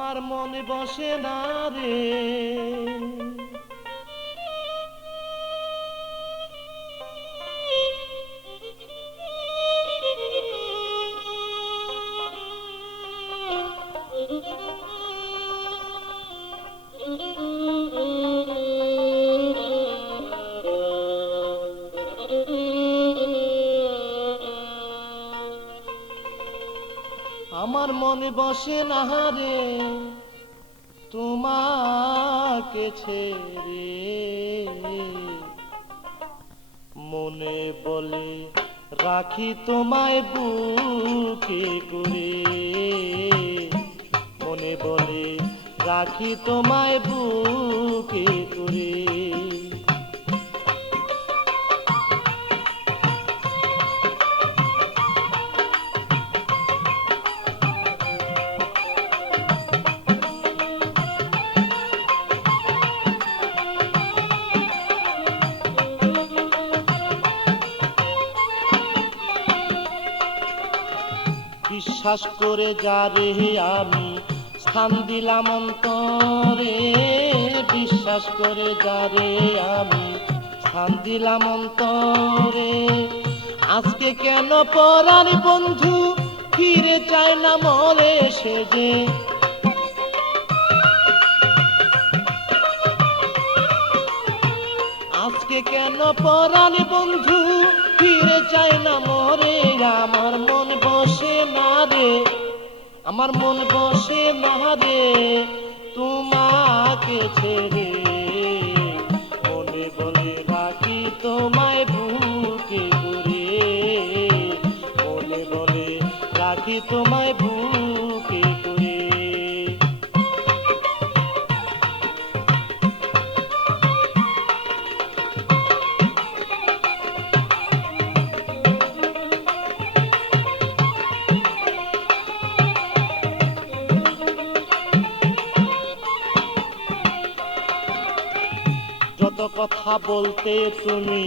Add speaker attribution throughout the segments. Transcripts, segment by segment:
Speaker 1: আমার মনে বসে না রে। আমার মনে বসে না রে, তোমাকে ছেড়ে। মনে বলে রাখি তোমায় বুকে করে। মনে বলে রাখি তোমায় বুকে করে। বিশ্বাস করে যা রে আমি, স্থান দিলাম অন্তরে। বিশ্বাস করে যা রে আমি, স্থান দিলাম অন্তরে। আজকে কেন পরার বন্ধু ফিরে চায় না মরে সে যে? আজকে কেন পরাণ বন্ধু ফিরে চায় না মরে? আমার মন রে আমার মন বসে রে তোমাকে ছেড়ে বলতে তুমি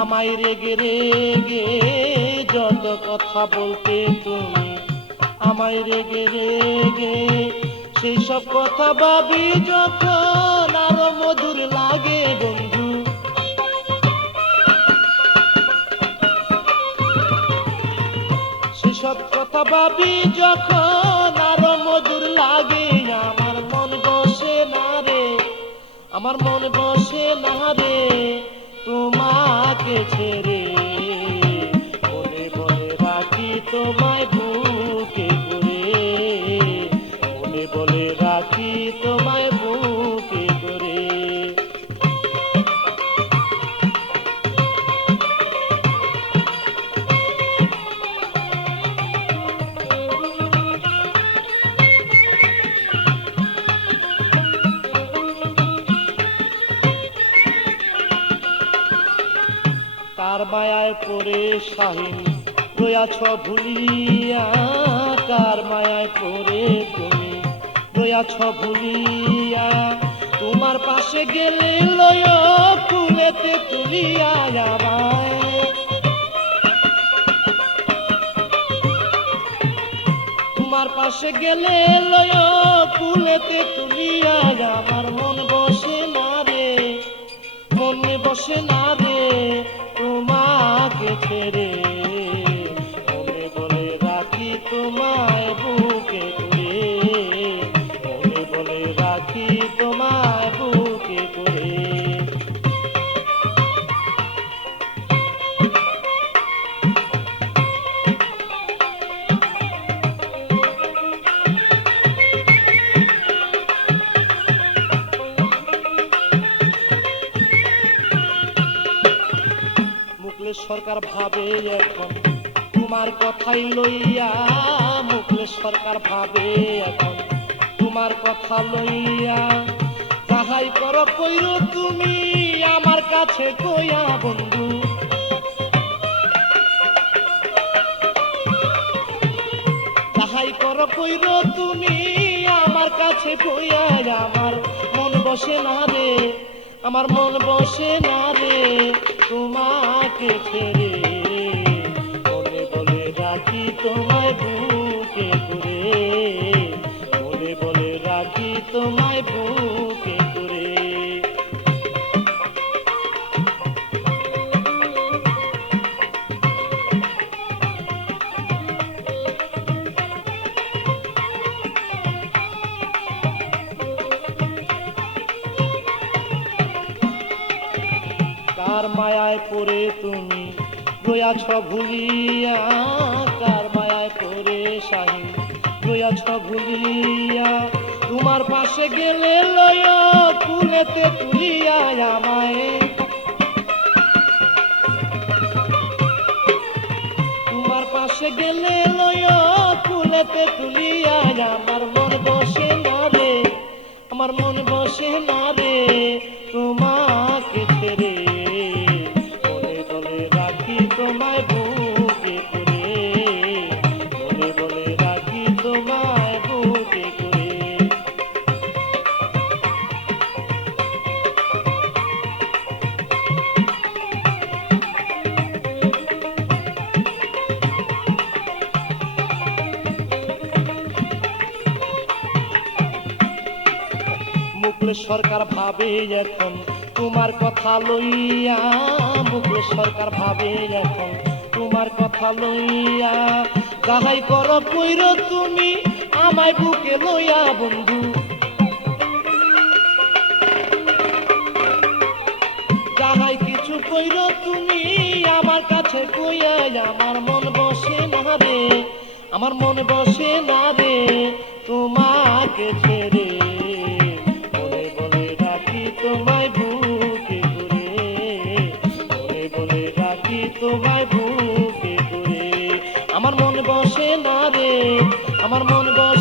Speaker 1: আমায় রেগে রেগে, যত কথা বলতে তুমি আমায় রেগে রেগে, সেই সব কথা ভাবি যখন আরও মধুর লাগে বন্ধু। সেসব কথা ভাবি যখন আরও মধুর লাগে, আমার মন বসে না রে, আমার মন বসে না রে। তোমাকে ছেড়ে কার মায়ায় পড়ে শাহিন। রয়াছ ভুলিয়া কার মায়ায় পড়ে তুমি? রয়াছ ভুলিয়া তোমার পাশে গেলে লয় ফুলেতে তুলিয়া আমায়। তোমার পাশে গেলে লয় ফুলেতে তুলিয়া আমার মন বসে না রে। মনে বসে না ছেড়ে সরকার ভাবে এখন। তোমার কথাই লইয়া মুকলেশ সরকার ভাবে এখন। তোমার কথা লইয়া যাহাই কর কইর তুমি আমার কাছে কইয়া বন্ধু। যাহাই কর কইর তুমি আমার কাছে কইয়া আমার মন বসে না রে, আমার মন বসে না রে। তোমাকে ছেড়ে মায়ায় পড়ে তুমি। রয়াছ ভুলিয়া, কার মায়ায় পড়ে শাহিন রয়াছ ভুলিয়া, তোমার পাশে গেলে লয় কুলেতে তুলিয়া আমায়। তোমার পাশে গেলে লয় কুলেতে তুলিয়া আমার মন বসে না রে, আমার মন বসে না রে, তোমাকে ছেড়ে মুকুল সরকার ভাবে এখন। তোমার কথা লইয়া মুকুল সরকার ভাবে এখন। তোমার কথা লইয়া যাহাই কর কইর তুমি, আমায় বুকে লইয়া বন্ধু। যাহাই কিছু কইর তুমি, আমার কাছে কইয়া আমার মন বসে না রে। আমার মন বসে না রে, তোমাকে ছেড়ে আমার মন বসে না রে আমার মন বসে